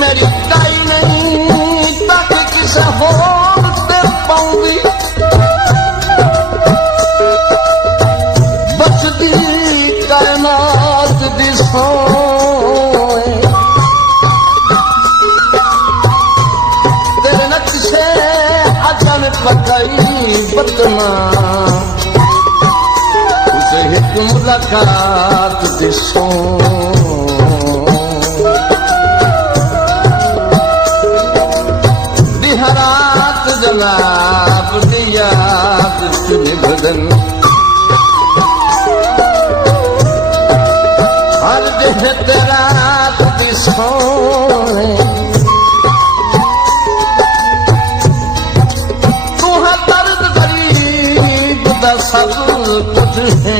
मेरी ताई नहीं तक किसे होर ते पाऊंगी बचदी कायनात दी सोए तेरे नक्शे अजन पकाई बदना उसे एक मुलाकात दी दिहरात जनाब दिया बदन हर देह तेरा सोने तू है दर्द गरीब दा सब कुछ है